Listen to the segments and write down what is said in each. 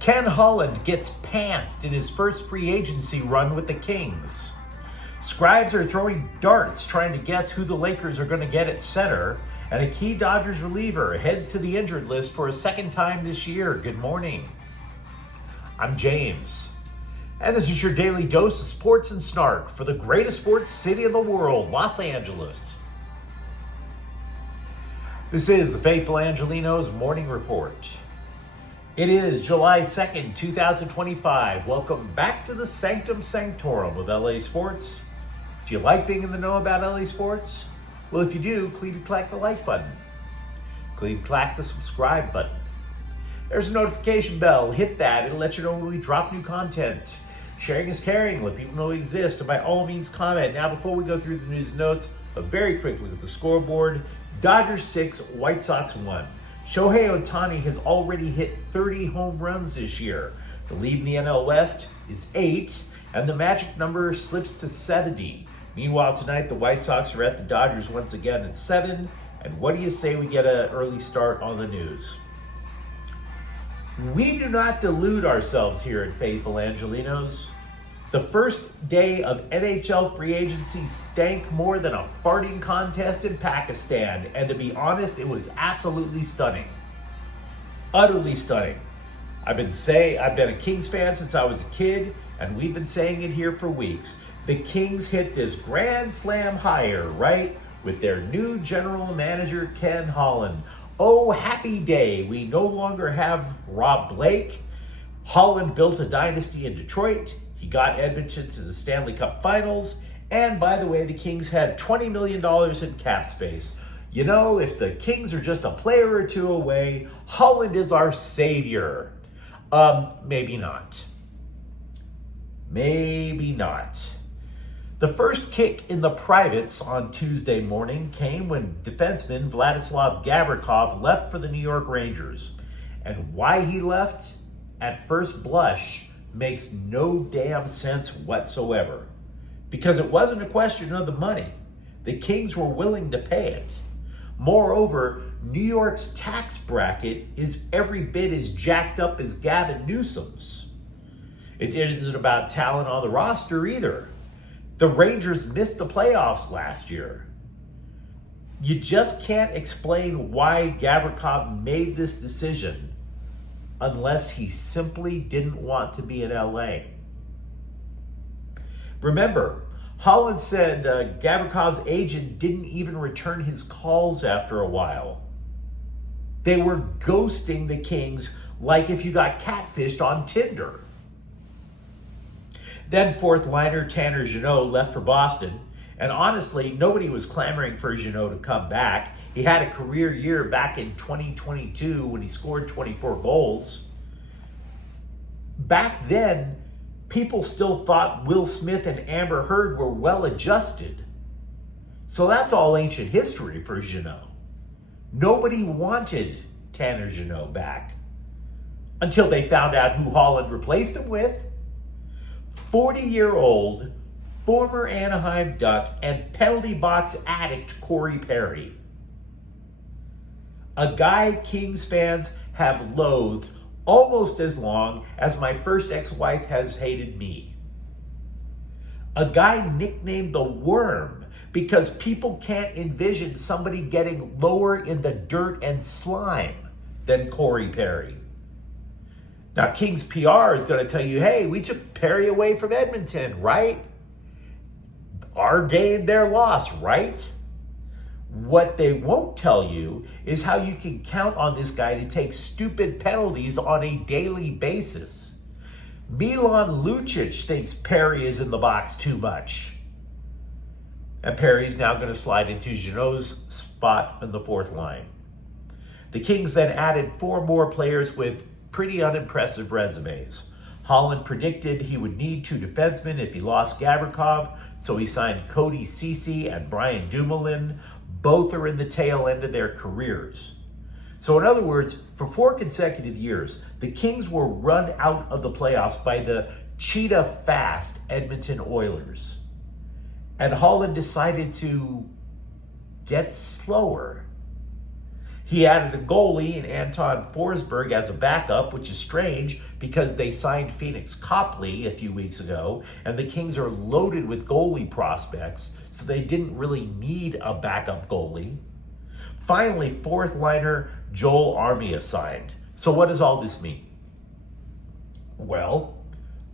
Ken Holland gets pantsed in his first free agency run with the Kings. Scribes are throwing darts trying to guess who the Lakers are going to get at center. And a key Dodgers reliever heads to the injured list for a second time this year. Good morning. I'm James. And this is your daily dose of sports and snark for the greatest sports city in the world, Los Angeles. This is the faithful Angelenos Morning Report. It is July 2nd, 2025. Welcome back to the Sanctum Sanctorum of LA Sports. Do you like being in the know about LA Sports? Well, if you do, click the like button. Click the subscribe button. There's a notification bell. Hit that. It'll let you know when we drop new content. Sharing is caring. Let people know we exist. And by all means, comment. Now, before we go through the news and notes, a very quick look at the scoreboard. Dodgers 6, White Sox 1. Shohei Ohtani has already hit 30 home runs this year. The lead in the NL West is 8, and the magic number slips to 70. Meanwhile, tonight, the White Sox are at the Dodgers once again at 7. And what do you say we get an early start on the news? We do not delude ourselves here at Faithful Angelenos. The first day of NHL free agency stank more than a farting contest in Pakistan. And to be honest, it was absolutely stunning. Utterly stunning. I've been a Kings fan since I was a kid, and we've been saying it here for weeks. The Kings hit this grand slam hire, right? With their new general manager, Ken Holland. Oh, happy day. We no longer have Rob Blake. Holland built a dynasty in Detroit. He got Edmonton to the Stanley Cup Finals. And by the way, the Kings had $20 million in cap space. You know, if the Kings are just a player or two away, Holland is our savior. Maybe not. Maybe not. The first kick in the privates on Tuesday morning came when defenseman Vladislav Gavrikov left for the New York Rangers. And why he left, at first blush, makes no damn sense whatsoever. Because it wasn't a question of the money. The Kings were willing to pay it. Moreover, New York's tax bracket is every bit as jacked up as Gavin Newsom's. It isn't about talent on the roster either. The Rangers missed the playoffs last year. You just can't explain why Gavrikov made this decision unless he simply didn't want to be in LA. Remember, Holland said Gavrikov's agent didn't even return his calls after a while. They were ghosting the Kings like if you got catfished on Tinder. Then fourth liner Tanner Jeannot left for Boston. And honestly, nobody was clamoring for Jeannot to come back. He had a career year back in 2022 when he scored 24 goals. Back then, people still thought Will Smith and Amber Heard were well adjusted. So that's all ancient history for Jeannot. Nobody wanted Tanner Jeannot back until they found out who Holland replaced him with. 40-year-old former Anaheim Duck and penalty box addict Corey Perry. A guy Kings fans have loathed almost as long as my first ex-wife has hated me. A guy nicknamed the Worm because people can't envision somebody getting lower in the dirt and slime than Corey Perry. Now, Kings PR is going to tell you, hey, we took Perry away from Edmonton, right? Our gain, their loss, right? What they won't tell you is how you can count on this guy to take stupid penalties on a daily basis. Milan Lucic thinks Perry is in the box too much. And Perry's now going to slide into Jeannot's spot in the fourth line. The Kings then added 4 more players with pretty unimpressive resumes. Holland predicted he would need 2 defensemen if he lost Gavrikov, so he signed Cody Ceci and Brian Dumoulin. Both are in the tail end of their careers. So in other words, for 4 consecutive years, the Kings were run out of the playoffs by the cheetah-fast Edmonton Oilers. And Holland decided to get slower. He added a goalie in Anton Forsberg as a backup, which is strange because they signed Phoenix Copley a few weeks ago, and the Kings are loaded with goalie prospects, so they didn't really need a backup goalie. Finally, fourth liner Joel Armia signed. So what does all this mean? Well,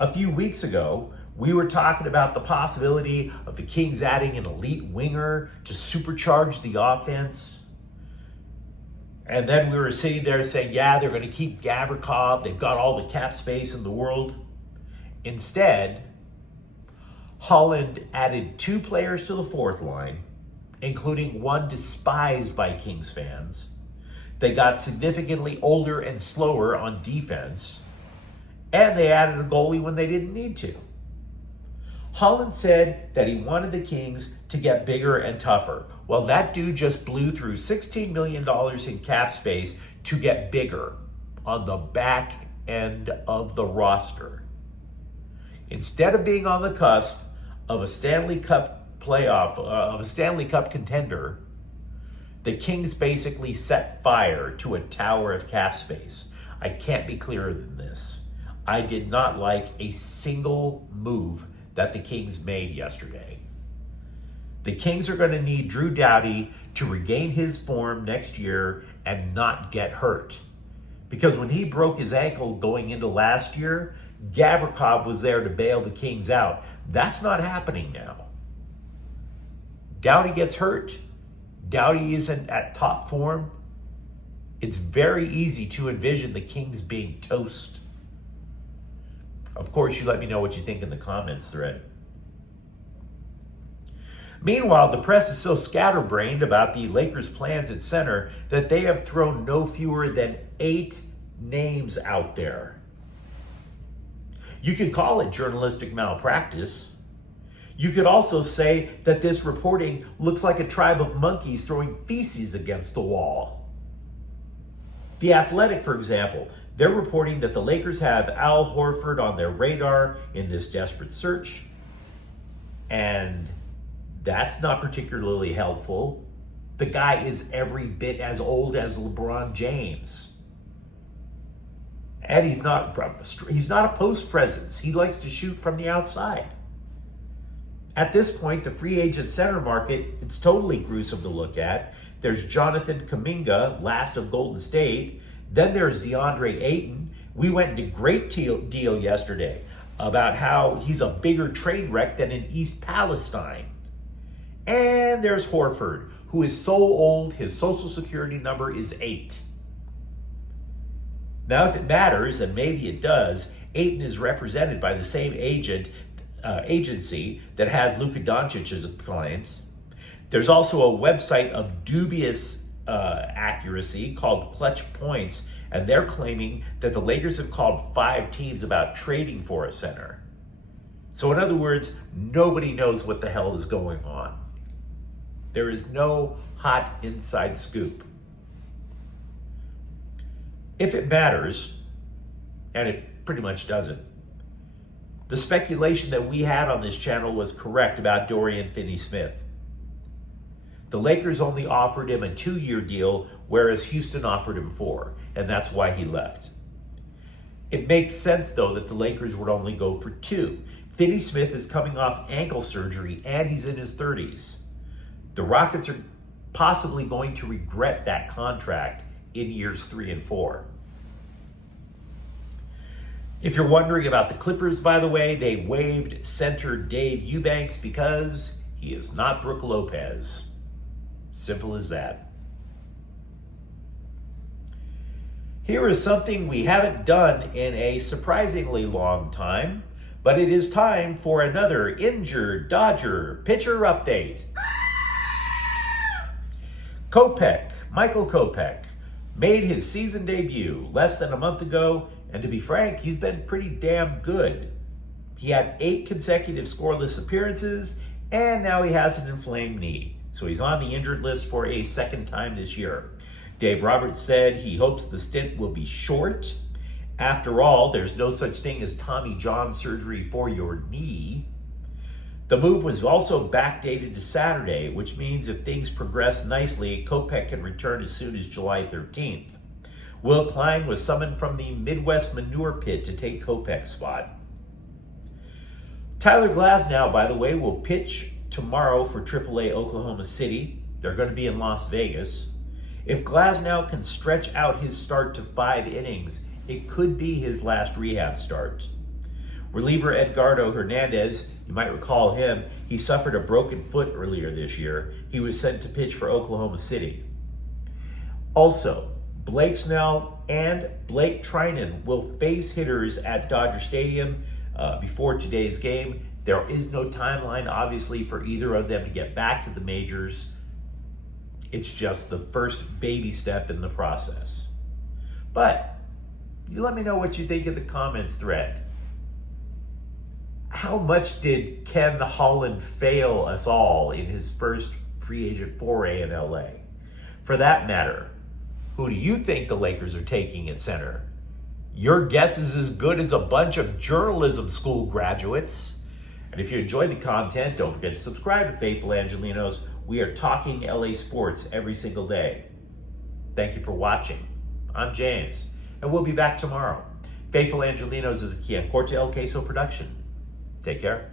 a few weeks ago, we were talking about the possibility of the Kings adding an elite winger to supercharge the offense. And then we were sitting there saying, yeah, they're going to keep Gavrikov. They've got all the cap space in the world. Instead, Holland added 2 players to the fourth line, including one despised by Kings fans. They got significantly older and slower on defense, and they added a goalie when they didn't need to. Holland said that he wanted the Kings to get bigger and tougher. Well, that dude just blew through $16 million in cap space to get bigger on the back end of the roster. Instead of being on the cusp of a Stanley Cup contender, the Kings basically set fire to a tower of cap space. I can't be clearer than this. I did not like a single move that the Kings made yesterday. The Kings are going to need Drew Doughty to regain his form next year and not get hurt. Because when he broke his ankle going into last year, Gavrikov was there to bail the Kings out. That's not happening now. Doughty gets hurt. Doughty isn't at top form. It's very easy to envision the Kings being toast. Of course, you let me know what you think in the comments thread. Meanwhile, the press is so scatterbrained about the Lakers' plans at center that they have thrown no fewer than 8 names out there. You could call it journalistic malpractice. You could also say that this reporting looks like a tribe of monkeys throwing feces against the wall. The Athletic, for example, they're reporting that the Lakers have Al Horford on their radar in this desperate search, and that's not particularly helpful. The guy is every bit as old as LeBron James. And he's not a post presence. He likes to shoot from the outside. At this point, the free agent center market, it's totally gruesome to look at. There's Jonathan Kuminga, last of Golden State. Then there's DeAndre Ayton. We went into great deal yesterday about how he's a bigger train wreck than in East Palestine. And there's Horford, who is so old, his social security number is 8. Now, if it matters, and maybe it does, Ayton is represented by the same agency that has Luka Doncic as a client. There's also a website of dubious accuracy called Clutch Points, and they're claiming that the Lakers have called 5 teams about trading for a center. So in other words, nobody knows what the hell is going on. There is no hot inside scoop. If it matters, and it pretty much doesn't, the speculation that we had on this channel was correct about Dorian Finney-Smith. The Lakers only offered him a 2-year deal, whereas Houston offered him 4, and that's why he left. It makes sense, though, that the Lakers would only go for 2. Finney-Smith is coming off ankle surgery, and he's in his 30s. The Rockets are possibly going to regret that contract in years 3 and 4. If you're wondering about the Clippers, by the way, they waived center Dave Eubanks because he is not Brook Lopez. Simple as that. Here is something we haven't done in a surprisingly long time, but it is time for another injured Dodger pitcher update. Michael Kopech, made his season debut less than a month ago, and to be frank, he's been pretty damn good. He had 8 consecutive scoreless appearances, and now he has an inflamed knee. So he's on the injured list for a second time this year. Dave Roberts said he hopes the stint will be short. After all, there's no such thing as Tommy John surgery for your knee. The move was also backdated to Saturday, which means if things progress nicely, Kopech can return as soon as July 13th. Will Klein was summoned from the Midwest manure pit to take Kopech's spot. Tyler Glasnow, by the way, will pitch tomorrow for AAA Oklahoma City. They're going to be in Las Vegas. If Glasnow can stretch out his start to 5 innings, it could be his last rehab start. Reliever Edgardo Hernandez, you might recall him, he suffered a broken foot earlier this year. He was sent to pitch for Oklahoma City. Also, Blake Snell and Blake Trinan will face hitters at Dodger Stadium before today's game. There is no timeline, obviously, for either of them to get back to the majors. It's just the first baby step in the process. But you let me know what you think in the comments thread. How much did Ken Holland fail us all in his first free agent foray in LA? For that matter, who do you think the Lakers are taking at center? Your guess is as good as a bunch of journalism school graduates. And if you enjoyed the content, don't forget to subscribe to Faithful Angelenos. We are talking LA sports every single day. Thank you for watching. I'm James, and we'll be back tomorrow. Faithful Angelenos is a Kian Corte El Queso production. Take care.